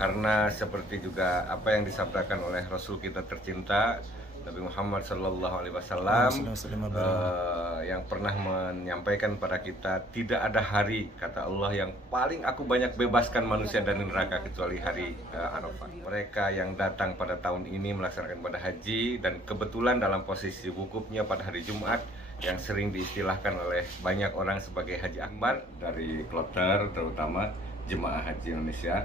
karena seperti juga apa yang disabdakan oleh Rasul kita tercinta Nabi Muhammad SAW yang pernah menyampaikan pada kita, tidak ada hari, kata Allah, yang paling aku banyak bebaskan manusia dari neraka kecuali hari Arafah. Mereka yang datang pada tahun ini melaksanakan ibadah haji dan kebetulan dalam posisi wukufnya pada hari Jumat, yang sering diistilahkan oleh banyak orang sebagai Haji Akbar dari kloter, terutama jemaah haji Indonesia,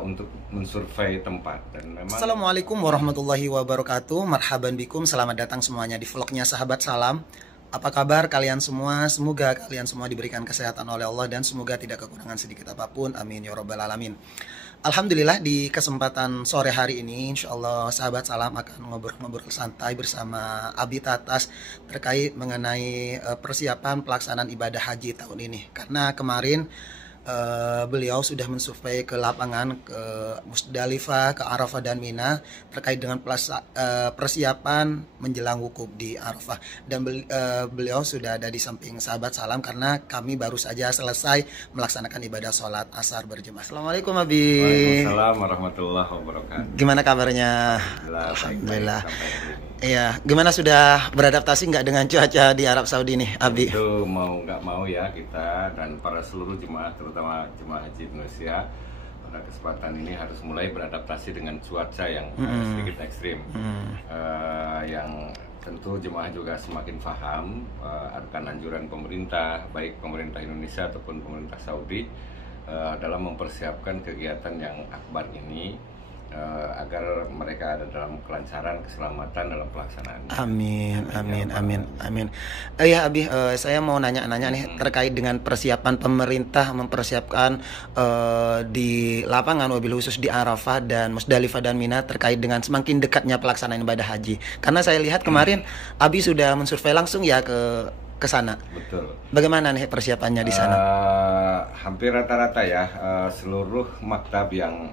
untuk mensurvei tempat. Dan memang Assalamualaikum warahmatullahi wabarakatuh. Marhaban bikum, selamat datang semuanya di vlognya Sahabat Salam. Apa kabar kalian semua? Semoga kalian semua diberikan kesehatan oleh Allah dan semoga tidak kekurangan sedikit apapun. Amin ya rabbal alamin. Alhamdulillah, di kesempatan sore hari ini insya Allah Sahabat Salam akan ngobrol-ngobrol santai bersama Abi Tatas terkait mengenai persiapan pelaksanaan ibadah haji tahun ini. Karena kemarin beliau sudah mensurvei ke lapangan, ke Musdalifah, ke Arafah dan Mina terkait dengan persiapan menjelang wukuf di Arafah. Dan beliau sudah ada di samping Sahabat Salam karena kami baru saja selesai melaksanakan ibadah sholat asar berjemaah. Assalamualaikum Abi. Waalaikumsalam warahmatullahi wabarakatuh. Gimana kabarnya? Alhamdulillah. Iya, gimana, sudah beradaptasi nggak dengan cuaca di Arab Saudi nih, Abi? Itu mau nggak mau ya, kita dan para seluruh jemaah, terutama jemaah haji Indonesia, pada kesempatan ini harus mulai beradaptasi dengan cuaca yang sedikit ekstrim. Yang tentu jemaah juga semakin paham akan anjuran pemerintah, baik pemerintah Indonesia ataupun pemerintah Saudi, dalam mempersiapkan kegiatan yang akbar ini, agar mereka ada dalam kelancaran, keselamatan dalam pelaksanaan. Amin, amin, amin, amin. Ya Abi, saya mau nanya-nanya nih terkait dengan persiapan pemerintah mempersiapkan di lapangan, wabil khusus di Arafah dan Musdalifah dan Mina terkait dengan semakin dekatnya pelaksanaan ibadah haji. Karena saya lihat kemarin Abi sudah mensurvei langsung ya ke sana. Betul. Bagaimana nih persiapannya di sana? Hampir rata-rata ya, seluruh maktab yang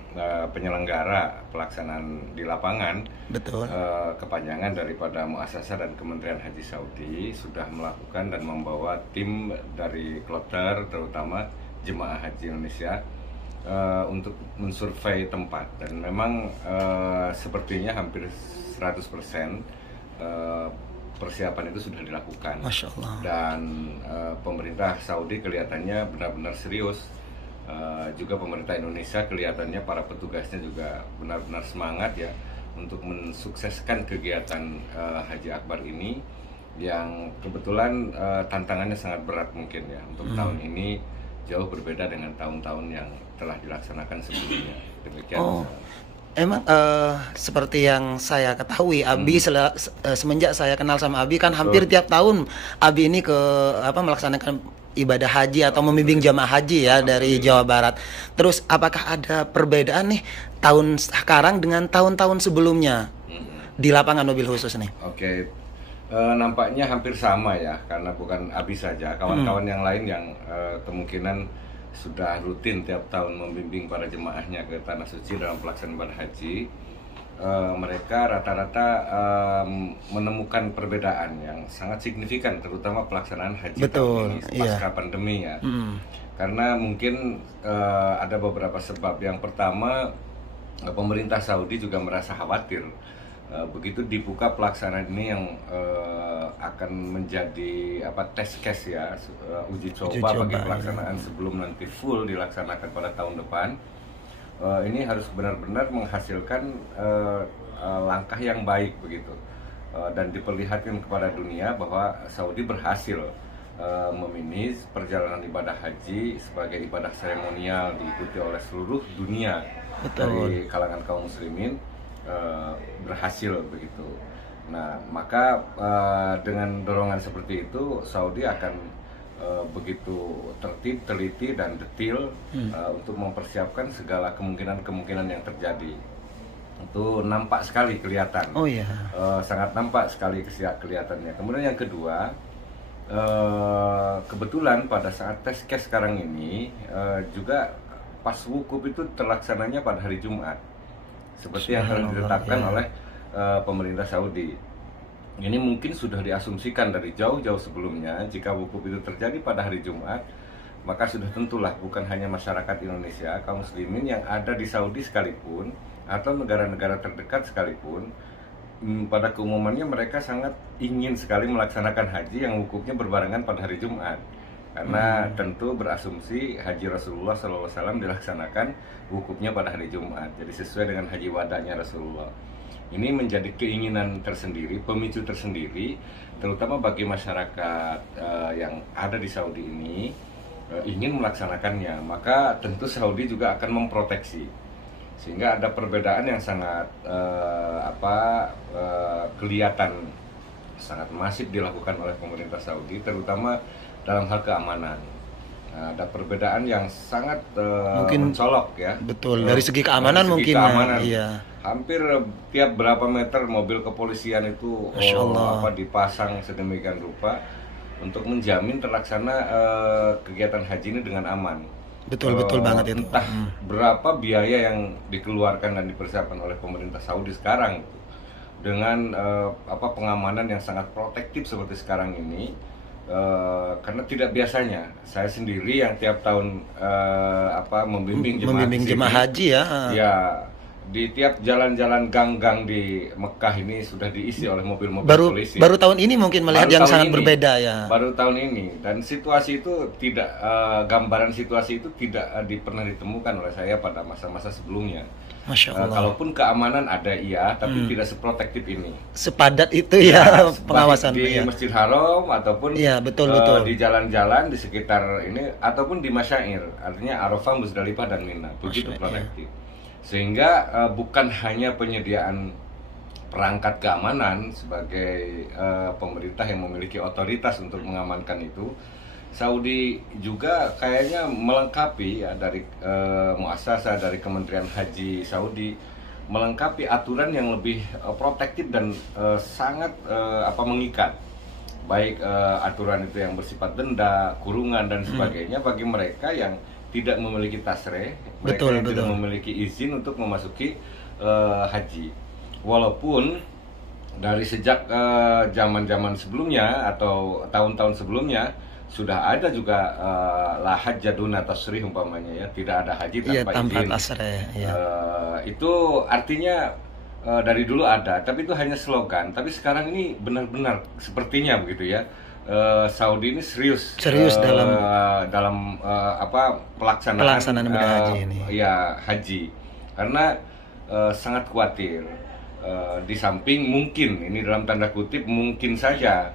penyelenggara pelaksanaan di lapangan, betul, kepanjangan daripada Muassasah dan Kementerian Haji Saudi, sudah melakukan dan membawa tim dari kloter, terutama jemaah haji Indonesia, untuk mensurvei tempat. Dan memang sepertinya hampir 100% persiapan itu sudah dilakukan. Masya Allah. Dan pemerintah Saudi kelihatannya benar-benar serius. Juga pemerintah Indonesia kelihatannya para petugasnya juga benar-benar semangat ya untuk mensukseskan kegiatan Haji Akbar ini, yang kebetulan tantangannya sangat berat mungkin ya untuk tahun ini, jauh berbeda dengan tahun-tahun yang telah dilaksanakan sebelumnya. Demikian. Emang seperti yang saya ketahui, Abi semenjak saya kenal sama Abi kan hampir tiap tahun Abi ini melaksanakan ibadah haji atau membimbing jamaah haji ya dari Jawa Barat. Terus apakah ada perbedaan nih tahun sekarang dengan tahun-tahun sebelumnya di lapangan mobil khusus nih? Oke. Nampaknya hampir sama ya, karena bukan Abi saja, kawan-kawan yang lain yang kemungkinan sudah rutin tiap tahun membimbing para jemaahnya ke Tanah Suci dalam pelaksanaan ibadah haji, mereka rata-rata menemukan perbedaan yang sangat signifikan, terutama pelaksanaan haji tahun ini pasca pandemi ya. Karena mungkin ada beberapa sebab. Yang pertama, pemerintah Saudi juga merasa khawatir begitu dibuka pelaksanaan ini yang akan menjadi test case ya, uji coba bagi pelaksanaan sebelum nanti full dilaksanakan pada tahun depan. Ini harus benar-benar menghasilkan langkah yang baik begitu, dan diperlihatkan kepada dunia bahwa Saudi berhasil memanage perjalanan ibadah haji sebagai ibadah seremonial diikuti oleh seluruh dunia. Betul. Dari kalangan kaum muslimin berhasil begitu. Nah, maka dengan dorongan seperti itu, Saudi akan begitu tertib, teliti dan detail untuk mempersiapkan segala kemungkinan-kemungkinan yang terjadi. Itu nampak sekali kelihatan. Oh iya. Sangat nampak sekali kelihatannya. Kemudian yang kedua, kebetulan pada saat tes case sekarang ini juga pas wukuf itu terlaksananya pada hari Jumat, seperti yang telah ditetapkan oleh pemerintah Saudi. Ini mungkin sudah diasumsikan dari jauh-jauh sebelumnya, jika wukuf itu terjadi pada hari Jumat, maka sudah tentulah bukan hanya masyarakat Indonesia, kaum muslimin yang ada di Saudi sekalipun atau negara-negara terdekat sekalipun, pada keumumannya mereka sangat ingin sekali melaksanakan haji yang wukufnya berbarengan pada hari Jumat. Karena tentu berasumsi haji Rasulullah SAW dilaksanakan wukufnya pada hari Jumat. Jadi sesuai dengan haji wadanya Rasulullah. Ini menjadi keinginan tersendiri, pemicu tersendiri, terutama bagi masyarakat yang ada di Saudi ini ingin melaksanakannya. Maka tentu Saudi juga akan memproteksi, sehingga ada perbedaan yang sangat kelihatan sangat masif dilakukan oleh pemerintah Saudi, terutama dalam hal keamanan. Ada perbedaan yang sangat mungkin mencolok ya. Betul, dari segi keamanan dari segi mungkin keamanan, iya. Hampir tiap berapa meter mobil kepolisian itu dipasang sedemikian rupa untuk menjamin terlaksana kegiatan haji ini dengan aman. Betul banget itu. Entah berapa biaya yang dikeluarkan dan dipersiapkan oleh pemerintah Saudi sekarang dengan pengamanan yang sangat protektif seperti sekarang ini. Karena tidak biasanya saya sendiri yang tiap tahun membimbing jemaah haji ya. Ya, di tiap jalan-jalan gang-gang di Mekah ini sudah diisi oleh mobil-mobil polisi. Baru tahun ini mungkin melihat yang sangat berbeda ya. Baru tahun ini, dan situasi itu tidak gambaran situasi itu tidak pernah ditemukan oleh saya pada masa-masa sebelumnya. Masya Allah. Kalaupun keamanan ada tapi tidak seprotektif ini. Sepadat itu ya pengawasan di Masjid Haram ataupun betul. Di jalan-jalan di sekitar ini ataupun di Masyair, artinya Arafah, Muzdalifah dan Mina. Begitu protektif. Sehingga bukan hanya penyediaan perangkat keamanan sebagai pemerintah yang memiliki otoritas untuk mengamankan itu, Saudi juga kayaknya melengkapi ya dari muasasah dari Kementerian Haji Saudi, melengkapi aturan yang lebih protektif dan sangat mengikat, baik aturan itu yang bersifat denda, kurungan dan sebagainya bagi mereka yang tidak memiliki tasreh, mereka yang tidak memiliki izin untuk memasuki haji. Walaupun dari sejak zaman-zaman sebelumnya atau tahun-tahun sebelumnya sudah ada juga la hajja duna tasrih umpamanya ya, tidak ada haji tanpa izin. Tasreh, ya. Itu artinya dari dulu ada, tapi itu hanya slogan. Tapi sekarang ini benar-benar sepertinya begitu ya. Saudi ini serius dalam pelaksanaan ibadah haji ini. Ya, haji. Karena sangat khawatir. Di samping mungkin ini dalam tanda kutip mungkin saja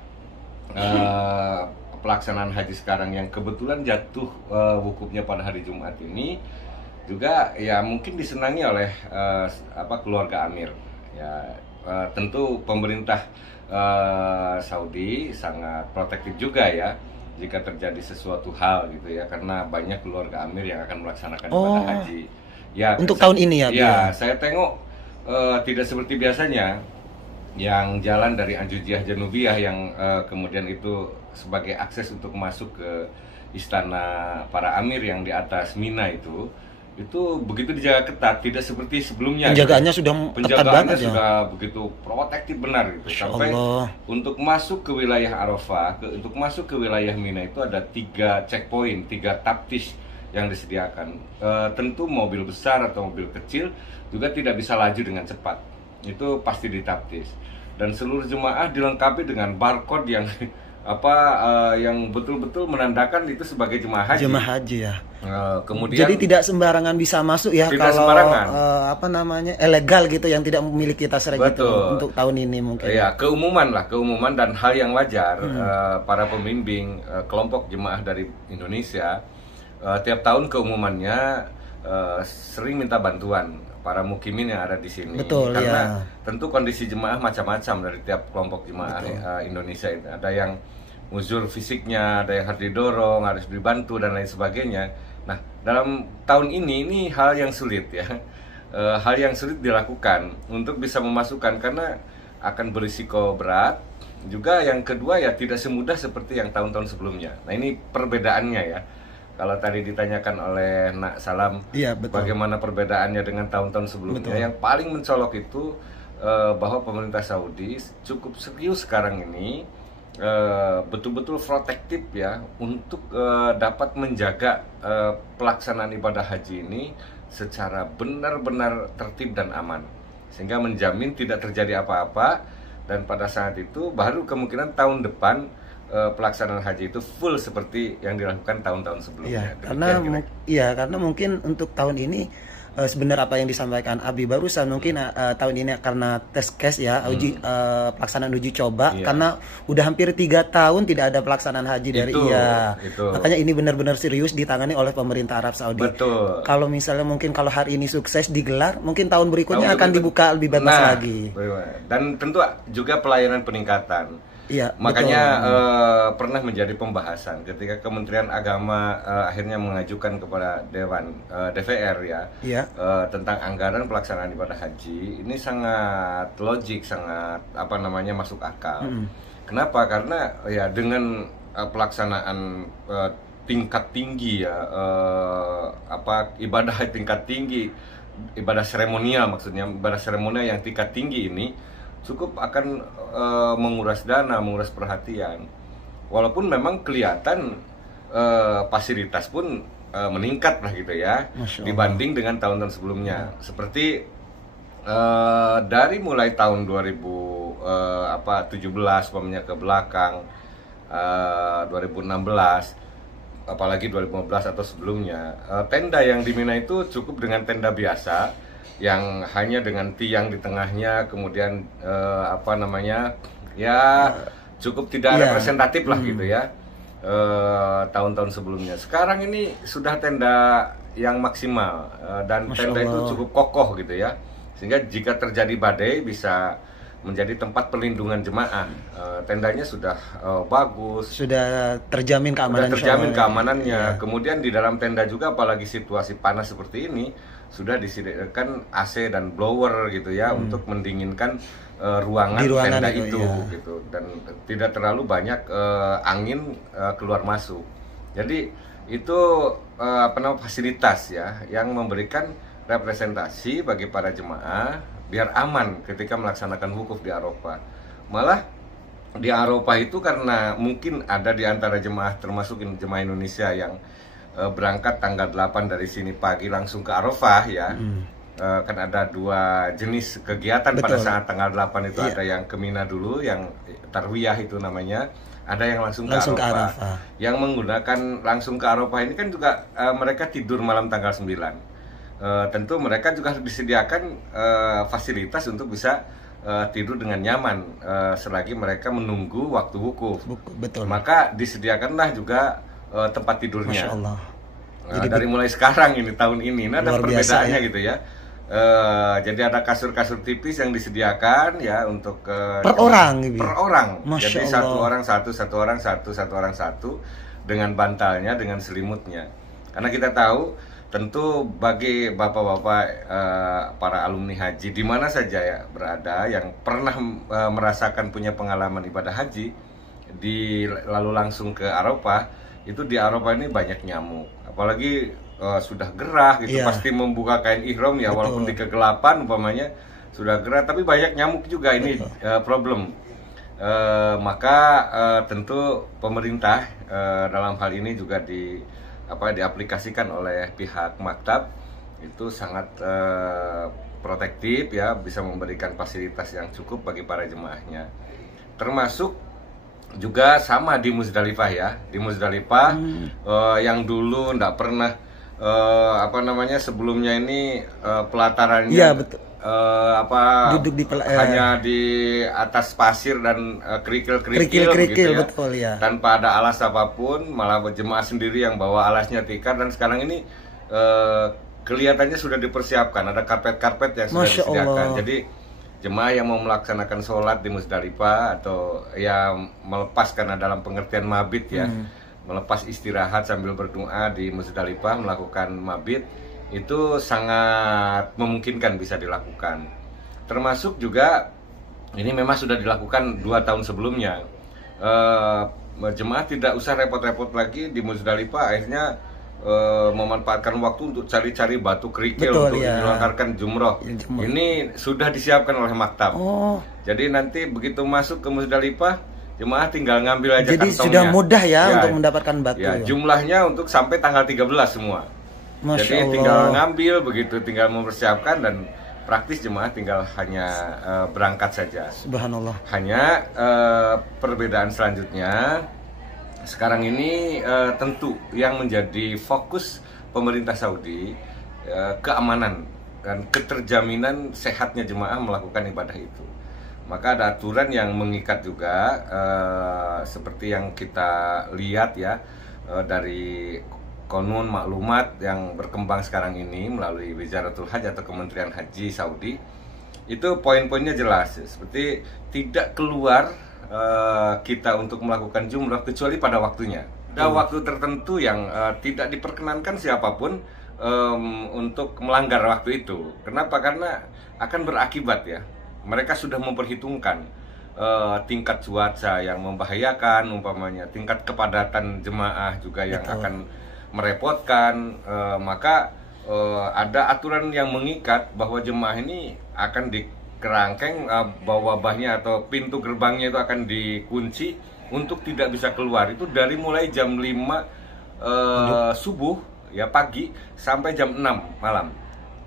pelaksanaan haji sekarang yang kebetulan jatuh wukufnya pada hari Jumat ini juga ya mungkin disenangi oleh keluarga Amir. Ya, tentu pemerintah Saudi sangat protektif juga ya jika terjadi sesuatu hal gitu ya, karena banyak keluarga Amir yang akan melaksanakan ibadah haji. Ya, untuk tahun ini ya. Ya, saya tengok tidak seperti biasanya yang jalan dari Anjujiah Janubiyah yang kemudian itu sebagai akses untuk masuk ke istana para Amir yang di atas Mina itu begitu dijaga ketat, tidak seperti sebelumnya. Penjagaannya sudah ketat banget ya. Sudah begitu protektif benar gitu. Sampai untuk masuk ke wilayah Arafah, untuk masuk ke wilayah Mina itu ada 3 checkpoint, 3 taptis yang disediakan. Tentu mobil besar atau mobil kecil juga tidak bisa laju dengan cepat. Itu pasti ditaptis. Dan seluruh jemaah dilengkapi dengan barcode yang yang betul-betul menandakan itu sebagai jemaah haji. Jemaah haji ya. Kemudian jadi tidak sembarangan bisa masuk ya, kalau ilegal gitu yang tidak memiliki tasreh gitu untuk tahun ini mungkin. Ya, keumuman dan hal yang wajar. Para pembimbing kelompok jemaah dari Indonesia tiap tahun keumumannya sering minta bantuan para mukimin yang ada di sini. Karena tentu kondisi jemaah macam-macam dari tiap kelompok jemaah Indonesia itu. Ada yang uzur fisiknya, ada yang harus didorong, harus dibantu dan lain sebagainya. Nah, dalam tahun ini hal yang sulit ya. Hal yang sulit dilakukan untuk bisa memasukkan karena akan berisiko berat. Juga yang kedua ya tidak semudah seperti yang tahun-tahun sebelumnya. Nah, ini perbedaannya ya. Kalau tadi ditanyakan oleh Nak Salam, bagaimana perbedaannya dengan tahun-tahun sebelumnya, yang paling mencolok itu bahwa pemerintah Saudi cukup serius sekarang ini betul-betul protektif ya untuk dapat menjaga pelaksanaan ibadah haji ini secara benar-benar tertib dan aman, sehingga menjamin tidak terjadi apa-apa, dan pada saat itu baru kemungkinan tahun depan pelaksanaan haji itu full seperti yang dilakukan tahun-tahun sebelumnya. Karena mungkin untuk tahun ini sebenarnya apa yang disampaikan Abi barusan, mungkin tahun ini karena test case ya, pelaksanaan uji coba, karena udah hampir 3 tahun tidak ada pelaksanaan haji dari makanya ini benar-benar serius ditangani oleh pemerintah Arab Saudi. Betul. Kalau misalnya mungkin kalau hari ini sukses digelar, mungkin tahun berikutnya akan dibuka lebih bebas lagi. Dan tentu juga pelayanan peningkatan. Makanya pernah menjadi pembahasan ketika Kementerian Agama akhirnya mengajukan kepada Dewan DPR tentang anggaran pelaksanaan ibadah haji. Ini sangat logik, sangat masuk akal. Kenapa? Karena ya dengan pelaksanaan tingkat tinggi ibadah tingkat tinggi, ibadah seremonial, maksudnya ibadah seremonial yang tingkat tinggi ini cukup akan menguras dana, menguras perhatian. Walaupun memang kelihatan fasilitas pun meningkat lah gitu ya, dibanding dengan tahun-tahun sebelumnya. Seperti dari mulai tahun 2017 umpamanya ke belakang, 2016, apalagi 2015 atau sebelumnya, tenda yang di Mina itu cukup dengan tenda biasa yang hanya dengan tiang di tengahnya, kemudian cukup tidak representatif lah gitu ya, tahun-tahun sebelumnya. Sekarang ini sudah tenda yang maksimal, dan tenda itu cukup kokoh gitu ya, sehingga jika terjadi badai bisa menjadi tempat perlindungan jemaah. Tendanya sudah bagus, sudah terjamin keamanannya. Kemudian di dalam tenda juga, apalagi situasi panas seperti ini, sudah disediakan AC dan blower gitu ya, untuk mendinginkan ruangan tenda itu gitu, dan tidak terlalu banyak angin keluar masuk. Jadi itu fasilitas ya yang memberikan representasi bagi para jemaah biar aman ketika melaksanakan wukuf di Arafah. Malah di Arafah itu karena mungkin ada di antara jemaah, termasuk jemaah Indonesia yang berangkat tanggal 8 dari sini pagi langsung ke Arafah ya. Kan ada 2 jenis kegiatan. Pada saat tanggal 8 itu ada yang ke Mina dulu, yang tarwiyah itu namanya, ada yang langsung ke Arafah. Yang menggunakan langsung ke Arafah ini kan juga mereka tidur malam tanggal 9. Tentu mereka juga harus disediakan fasilitas untuk bisa tidur dengan nyaman selagi mereka menunggu waktu wukuf. Betul. Maka disediakanlah juga tempat tidurnya. Masya Allah. Jadi dari mulai sekarang ini, tahun ini, ada perbedaannya gitu ya. Jadi ada kasur-kasur tipis yang disediakan ya untuk per orang. Jadi satu orang satu dengan bantalnya, dengan selimutnya. Karena kita tahu tentu bagi bapak-bapak para alumni haji di mana saja ya berada, yang pernah merasakan punya pengalaman ibadah haji lalu langsung ke Arafah, itu di Arafah ini banyak nyamuk, apalagi sudah gerah gitu, pasti membuka kain ihram ya, walaupun di kegelapan umpamanya sudah gerah, tapi banyak nyamuk juga. Ini problem. Maka tentu pemerintah dalam hal ini juga diaplikasikan oleh pihak maktab itu sangat protektif ya, bisa memberikan fasilitas yang cukup bagi para jemaahnya. Termasuk juga sama di Muzdalifah ya. Di Muzdalifah yang dulu nggak pernah sebelumnya ini pelatarannya duduk di hanya di atas pasir dan kerikil gitu ya, betul ya, tanpa ada alas apapun, malah jemaah sendiri yang bawa alasnya tikar. Dan sekarang ini kelihatannya sudah dipersiapkan, ada karpet-karpet yang sudah disediakan. Jadi jemaah yang mau melaksanakan sholat di Muzdalifah atau yang melepas, karena dalam pengertian mabit ya, melepas istirahat sambil berdoa di Muzdalifah, melakukan mabit, itu sangat memungkinkan bisa dilakukan. Termasuk juga ini memang sudah dilakukan 2 tahun sebelumnya. Jemaah tidak usah repot-repot lagi di Muzdalifah, akhirnya memanfaatkan waktu untuk cari-cari batu kerikil untuk dilontarkan jumroh. Ini sudah disiapkan oleh maktab. Jadi nanti begitu masuk ke Muzdalifah, Jemaah tinggal ngambil aja Jadi kantongnya. sudah mudah ya untuk mendapatkan batu. Ya, jumlahnya untuk sampai tanggal 13 semua. Masya Jadi Allah. tinggal ngambil begitu, tinggal mempersiapkan dan praktis jemaah tinggal hanya berangkat saja. Subhanallah. Hanya perbedaan selanjutnya sekarang ini tentu yang menjadi fokus pemerintah Saudi keamanan dan keterjaminan sehatnya jemaah melakukan ibadah itu. Maka ada aturan yang mengikat juga seperti yang kita lihat ya dari konun maklumat yang berkembang sekarang ini melalui Wizaratul Hajj atau Kementerian Haji Saudi. Itu poin-poinnya jelas seperti tidak keluar kita untuk melakukan jumrah kecuali pada waktunya. Ada waktu tertentu yang tidak diperkenankan siapapun untuk melanggar waktu itu. Kenapa? Karena akan berakibat ya. Mereka sudah memperhitungkan tingkat cuaca yang membahayakan, umpamanya tingkat kepadatan jemaah juga yang akan merepotkan. Maka ada aturan yang mengikat bahwa jemaah ini akan dikerangkeng, bawah-bawahnya atau pintu gerbangnya itu akan dikunci untuk tidak bisa keluar. Itu dari mulai jam 5 subuh ya pagi sampai jam 6 malam.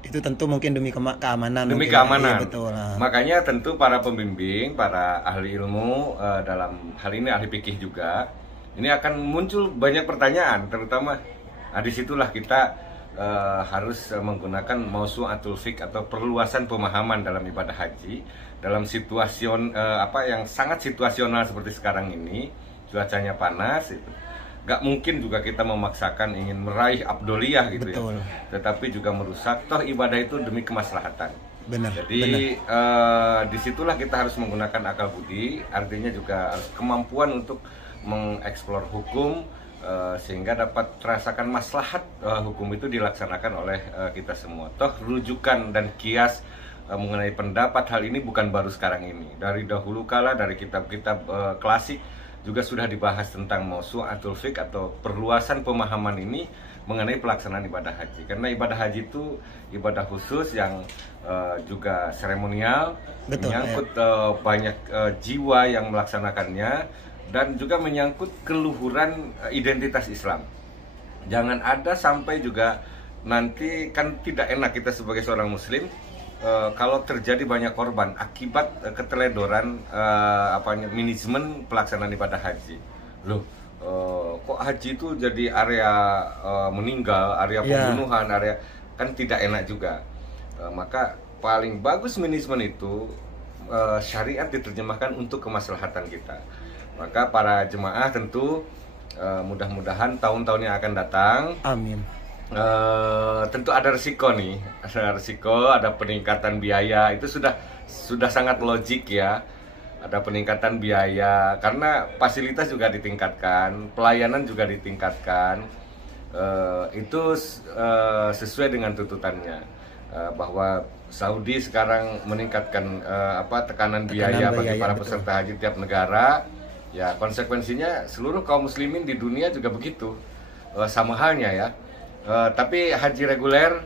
Itu tentu mungkin demi keamanan. Demi mungkin. keamanan. Iya, betul. Makanya tentu para pembimbing, para ahli ilmu dalam hal ini ahli fikih juga, ini akan muncul banyak pertanyaan, terutama disitulah kita harus menggunakan mausu'atul fiqh atau perluasan pemahaman dalam ibadah haji dalam situasi yang sangat situasional seperti sekarang ini, cuacanya panas itu. Gak mungkin juga kita memaksakan ingin meraih abdoliyah gitu. Betul. Ya. Tetapi juga merusak, toh ibadah itu demi kemaslahatan. Benar. Jadi disitulah kita harus menggunakan akal budi, artinya juga harus kemampuan untuk mengeksplor hukum sehingga dapat terasakan maslahat hukum itu dilaksanakan oleh kita semua. Toh rujukan dan kias mengenai pendapat hal ini bukan baru sekarang ini. Dari dahulu kala dari kitab-kitab klasik juga sudah dibahas tentang mausu'atul fiqh atau perluasan pemahaman ini mengenai pelaksanaan ibadah haji. Karena ibadah haji itu ibadah khusus yang juga seremonial, menyangkut banyak jiwa yang melaksanakannya dan juga menyangkut keluhuran identitas Islam. Jangan ada sampai juga nanti kan tidak enak kita sebagai seorang muslim kalau terjadi banyak korban akibat keteledoran manajemen pelaksanaan ibadah haji. Loh, kok haji itu jadi area meninggal, area pembunuhan, area kan tidak enak juga. Maka paling bagus manajemen itu syariat diterjemahkan untuk kemaslahatan kita. Maka para jemaah tentu mudah-mudahan tahun-tahun yang akan datang, amin. Tentu ada resiko nih, ada peningkatan biaya, itu sudah sangat logik ya. Ada peningkatan biaya karena fasilitas juga ditingkatkan, pelayanan juga ditingkatkan. Itu sesuai dengan tuntutannya bahwa Saudi sekarang meningkatkan tekanan biaya bagi para peserta haji tiap negara. Ya, konsekuensinya seluruh kaum muslimin di dunia juga begitu, sama halnya ya. Tapi haji reguler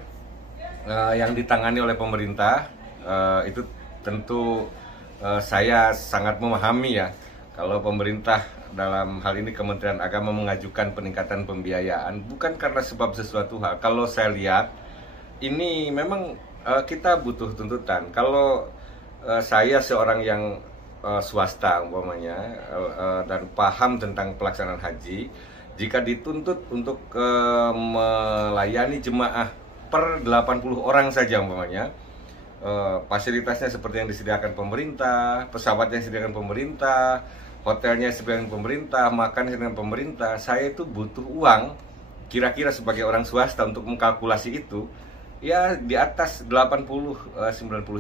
yang ditangani oleh pemerintah itu tentu saya sangat memahami ya. Kalau pemerintah dalam hal ini Kementerian Agama mengajukan peningkatan pembiayaan bukan karena sebab sesuatu hal. Kalau saya lihat ini memang kita butuh tuntutan. Kalau saya seorang yang swasta umpamanya dan paham tentang pelaksanaan haji, jika dituntut untuk melayani jemaah per 80 orang saja umpamanya, fasilitasnya seperti yang disediakan pemerintah, pesawatnya disediakan pemerintah, hotelnya disediakan pemerintah, makan disediakan pemerintah, saya itu butuh uang kira-kira sebagai orang swasta untuk mengkalkulasi itu ya di atas 80-90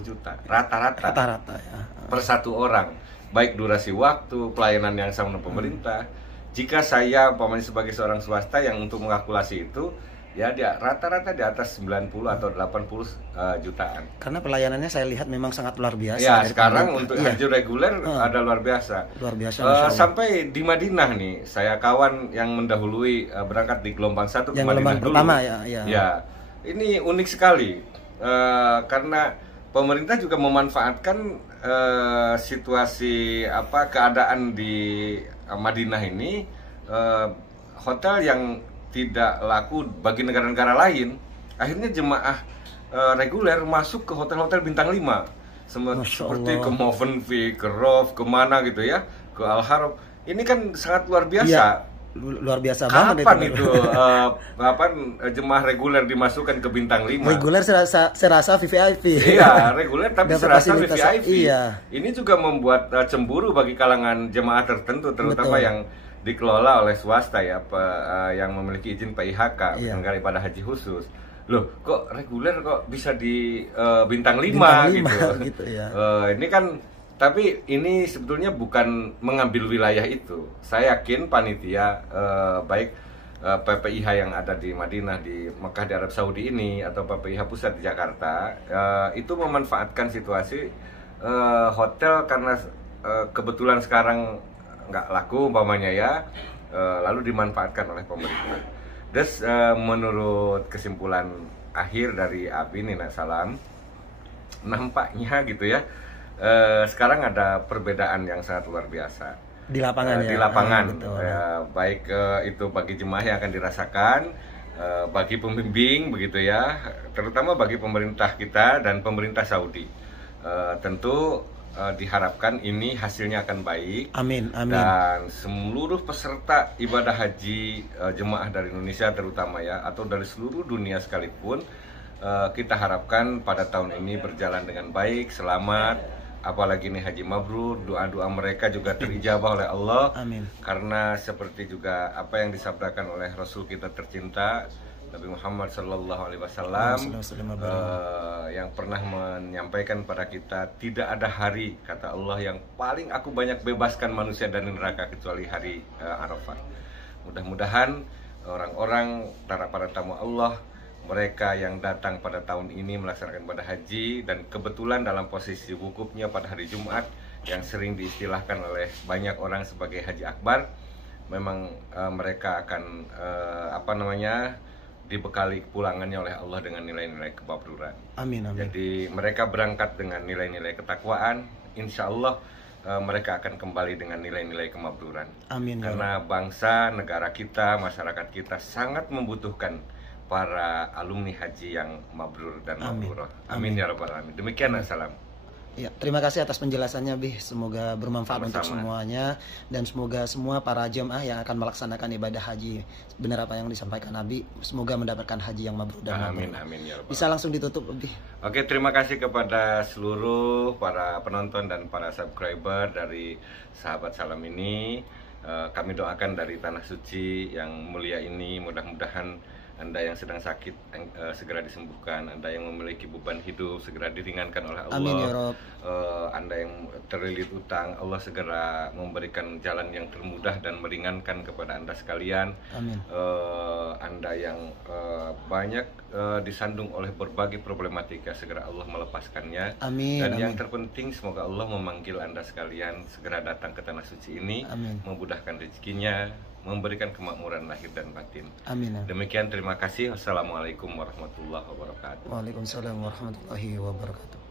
juta rata-rata ya. Per satu orang, baik durasi waktu, pelayanan yang sama dengan pemerintah. Jika saya umpamanya sebagai seorang swasta yang untuk mengkalkulasi itu ya dia rata-rata di atas 90 atau 80 jutaan. Karena pelayanannya saya lihat memang sangat luar biasa. Ya, sekarang untuk haji reguler ada luar biasa. Luar biasa. Sampai di Madinah nih, saya kawan yang mendahului berangkat di gelombang 1 ke Madinah dulu. Pertama ya. Ya, ini unik sekali karena pemerintah juga memanfaatkan situasi keadaan di Madinah ini, hotel yang tidak laku bagi negara-negara lain, akhirnya jemaah reguler masuk ke hotel-hotel bintang 5 seperti ke Movenpick, ke Rov, kemana gitu ya, ke Al Harab. Ini kan sangat luar biasa. Iya, luar biasa banget Kapan itu jemaah reguler dimasukkan ke bintang 5? Reguler serasa VVIP. Iya, reguler tapi serasa VVIP. Iya. Ini juga membuat cemburu bagi kalangan jemaah tertentu, terutama Betul. yang dikelola oleh swasta ya, yang memiliki izin PIHK, penyelenggara ibadah haji khusus. Loh, kok reguler kok bisa di bintang 5 gitu. Ya. Ini kan, tapi ini sebetulnya bukan mengambil wilayah itu. Saya yakin panitia baik PPIH yang ada di Madinah, di Mekah, di Arab Saudi ini, atau PPIH pusat di Jakarta, itu memanfaatkan situasi hotel karena kebetulan sekarang nggak laku umpamanya ya, lalu dimanfaatkan oleh pemerintah. Terus menurut kesimpulan akhir dari Abi Nina Salam, nampaknya gitu ya, sekarang ada perbedaan yang sangat luar biasa Di lapangan ya. di lapangan. Betul. Baik itu bagi jemaah yang akan dirasakan, bagi pembimbing begitu ya, terutama bagi pemerintah kita dan pemerintah Saudi. Tentu diharapkan ini hasilnya akan baik. Amin, amin. Dan seluruh peserta ibadah haji jemaah dari Indonesia terutama ya, atau dari seluruh dunia sekalipun, kita harapkan pada tahun ini berjalan dengan baik, selamat. Apalagi ini haji mabrur, doa-doa mereka juga terijabah oleh Allah. Amin. Karena seperti juga apa yang disabdakan oleh Rasul kita tercinta Nabi Muhammad SAW, yang pernah menyampaikan pada kita, tidak ada hari, kata Allah, yang paling aku banyak bebaskan manusia dari neraka kecuali hari Arafah. Mudah-mudahan orang-orang, para tamu Allah, mereka yang datang pada tahun ini melaksanakan ibadah haji dan kebetulan dalam posisi wukufnya pada hari Jumat, yang sering diistilahkan oleh banyak orang sebagai haji akbar, memang mereka akan dibekali pulangannya oleh Allah dengan nilai-nilai kemabruran. Amin, amin. Jadi mereka berangkat dengan nilai-nilai ketakwaan, insya Allah mereka akan kembali dengan nilai-nilai kemabruran. Amin. Karena bangsa, negara kita, masyarakat kita sangat membutuhkan para alumni haji yang mabrur dan mabrurah. Amin ya rabbal alamin. Demikian, assalam. Ya, terima kasih atas penjelasannya, Bih. Semoga bermanfaat Sama-sama untuk semuanya, dan semoga semua para jemaah yang akan melaksanakan ibadah haji, benar apa yang disampaikan Nabi, semoga mendapatkan haji yang mabrur dan Amin, mabrur. amin ya rabbal. Bisa langsung ditutup, Bih. Oke, terima kasih kepada seluruh para penonton dan para subscriber dari Sahabat Salam ini. Kami doakan dari Tanah Suci yang mulia ini, mudah-mudahan Anda yang sedang sakit segera disembuhkan, Anda yang memiliki beban hidup segera diringankan oleh Allah. Amin ya Rabb. Anda yang terlilit utang, Allah segera memberikan jalan yang termudah dan meringankan kepada Anda sekalian. Amin. Anda yang banyak disandung oleh berbagai problematika, segera Allah melepaskannya. Amin. Dan amin. yang terpenting, semoga Allah memanggil Anda sekalian segera datang ke Tanah Suci ini, Amin. memudahkan rezekinya, memberikan kemakmuran lahir dan batin. Amin. Demikian, terima kasih. Wassalamualaikum warahmatullahi wabarakatuh. Waalaikumsalam warahmatullahi wabarakatuh.